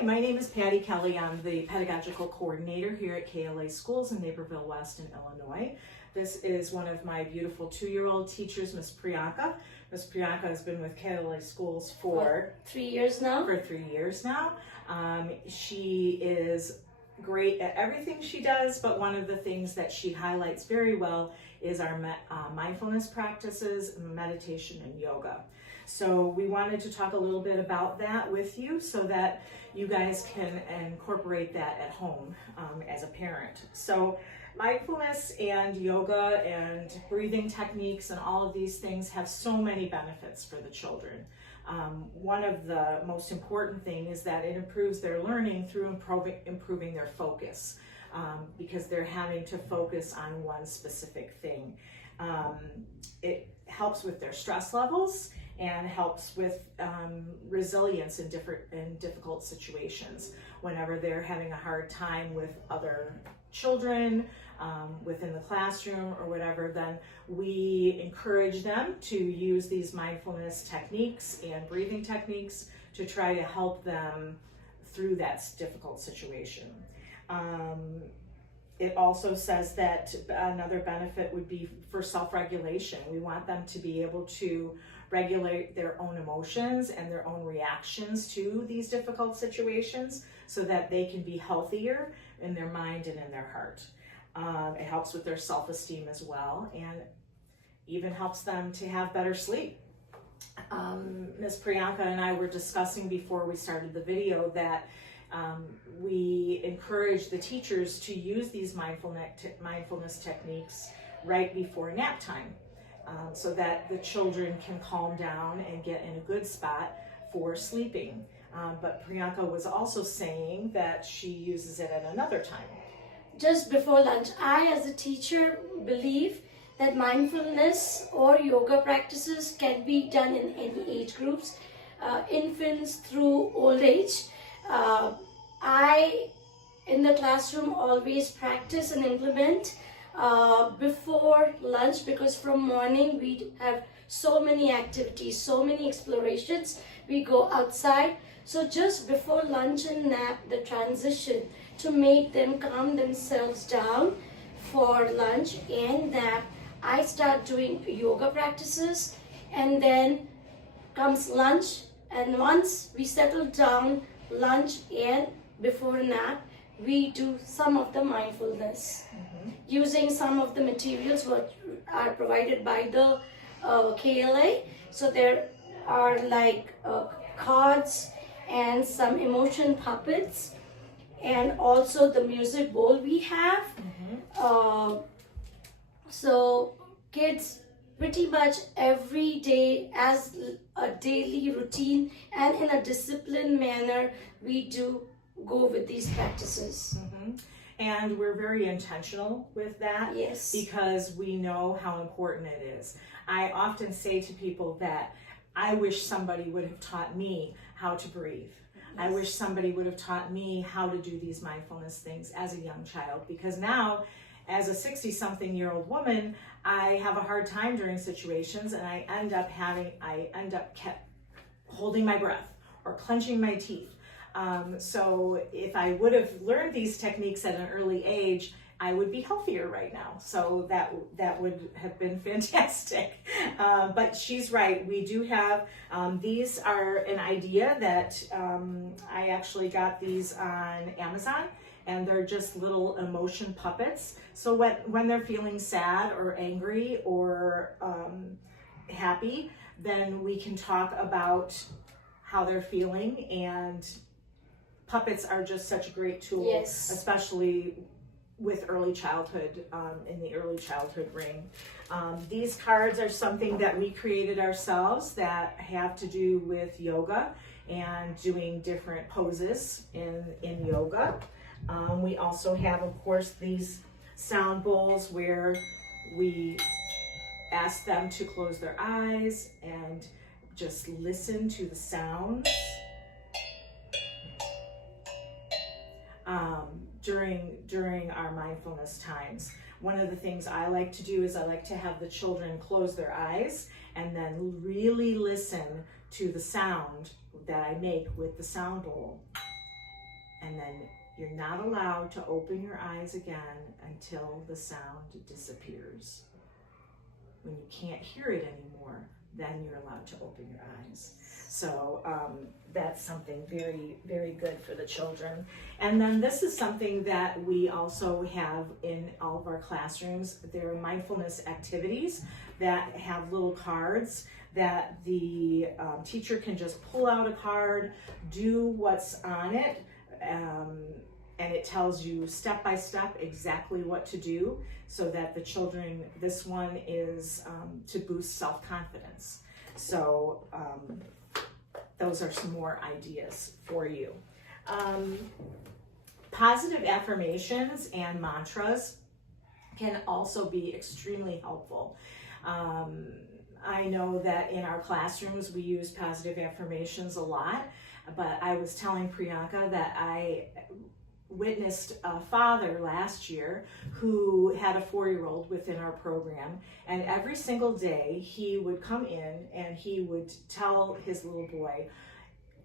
Hi, my name is Patty Kelly. I'm the pedagogical coordinator here at KLA Schools in Naperville West in Illinois. This is one of my beautiful 2-year-old teachers, Miss Priyanka. Miss Priyanka has been with KLA Schools for 3 years now. She is great at everything she does, but one of the things that she highlights very well is our mindfulness practices, meditation, and yoga. So we wanted to talk a little bit about that with you so that you guys can incorporate that at home as a parent. So mindfulness and yoga and breathing techniques and all of these things have so many benefits for the children. One of the most important things is that it improves their learning through improving their focus because they're having to focus on one specific thing. It helps with their stress levels and helps with resilience in difficult situations. Whenever they're having a hard time with other children, within the classroom or whatever, then we encourage them to use these mindfulness techniques and breathing techniques to try to help them through that difficult situation. It also says that another benefit would be for self-regulation. We want them to be able to regulate their own emotions and their own reactions to these difficult situations so that they can be healthier in their mind and in their heart. It helps with their self-esteem as well, and even helps them to have better sleep. Ms. Priyanka and I were discussing before we started the video that we encourage the teachers to use these mindfulness techniques right before nap time so that the children can calm down and get in a good spot for sleeping. But Priyanka was also saying that she uses it at another time. Just before lunch, I as a teacher believe that mindfulness or yoga practices can be done in any age groups, infants through old age. I, in the classroom, always practice and implement before lunch because from morning we have so many activities, so many explorations. We go outside. So just before lunch and nap, the transition to make them calm themselves down for lunch and nap, I start doing yoga practices, and then comes lunch, and once we settle down, lunch and before nap, we do some of the mindfulness using some of the materials what are provided by the KLA. So there are like cards and some emotion puppets, and also the music bowl we have. So kids pretty much every day as a daily routine and in a disciplined manner we do go with these practices. And we're very intentional with that. Yes. Because we know how important it is. I often say to people that I wish somebody would have taught me how to breathe. I wish somebody would have taught me how to do these mindfulness things as a young child, because now as a 60-something-year-old woman, I have a hard time during situations, and I end up holding my breath or clenching my teeth. So if I would have learned these techniques at an early age, I would be healthier right now. So that would have been fantastic. But she's right. We do have, these are an idea that I actually got these on Amazon, and they're just little emotion puppets. So when they're feeling sad or angry or happy, then we can talk about how they're feeling, and puppets are just such a great tool, yes, especially with early childhood, in the early childhood ring. These cards are something that we created ourselves that have to do with yoga and doing different poses in yoga. We also have, of course, these sound bowls where we ask them to close their eyes and just listen to the sounds. During our mindfulness times. One of the things I like to do is I like to have the children close their eyes and then really listen to the sound that I make with the sound bowl. and then you're not allowed to open your eyes again until the sound disappears. When you can't hear it anymore, then you're allowed to open your eyes. So that's something very, very good for the children. And then this is something that we also have in all of our classrooms. There are mindfulness activities that have little cards that the teacher can just pull out a card, do what's on it, and it tells you step by step exactly what to do so that the children, this one is to boost self-confidence. So those are some more ideas for you. Positive affirmations and mantras can also be extremely helpful. I know that in our classrooms we use positive affirmations a lot, but I was telling Priyanka that I witnessed a father last year who had a 4-year-old within our program, and every single day he would come in and he would tell his little boy,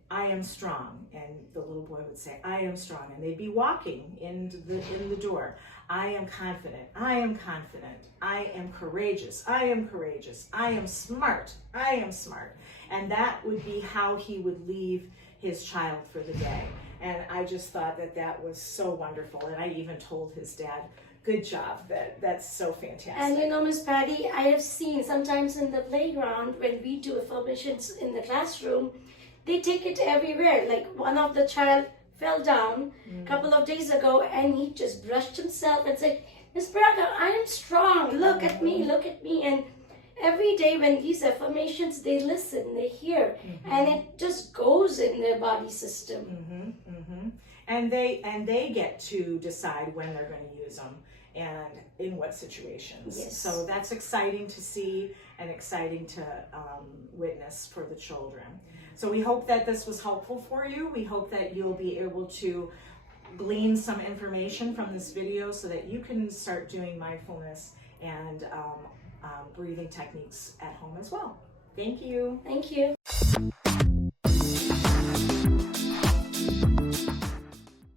"I am strong," and the little boy would say, "I am strong," and they'd be walking in the door. "I am confident, I am confident, I am courageous, I am courageous, I am smart, I am smart." And that would be how he would leave his child for the day. And I just thought that that was so wonderful. And I even told his dad, "Good job, that's so fantastic." And you know, Miss Patty, I have seen sometimes in the playground when we do affirmations in the classroom, they take it everywhere. Like one of the child fell down a couple of days ago and he just brushed himself and said, "Miss Braga, I am strong. Look at me, look at me." And every day when these affirmations, they listen, they hear, and it just goes in their body system. And they get to decide when they're going to use them and in what situations. Yes. So that's exciting to see and exciting to witness for the children. So we hope that this was helpful for you. We hope that you'll be able to glean some information from this video so that you can start doing mindfulness and breathing techniques at home as well. Thank you. Thank you.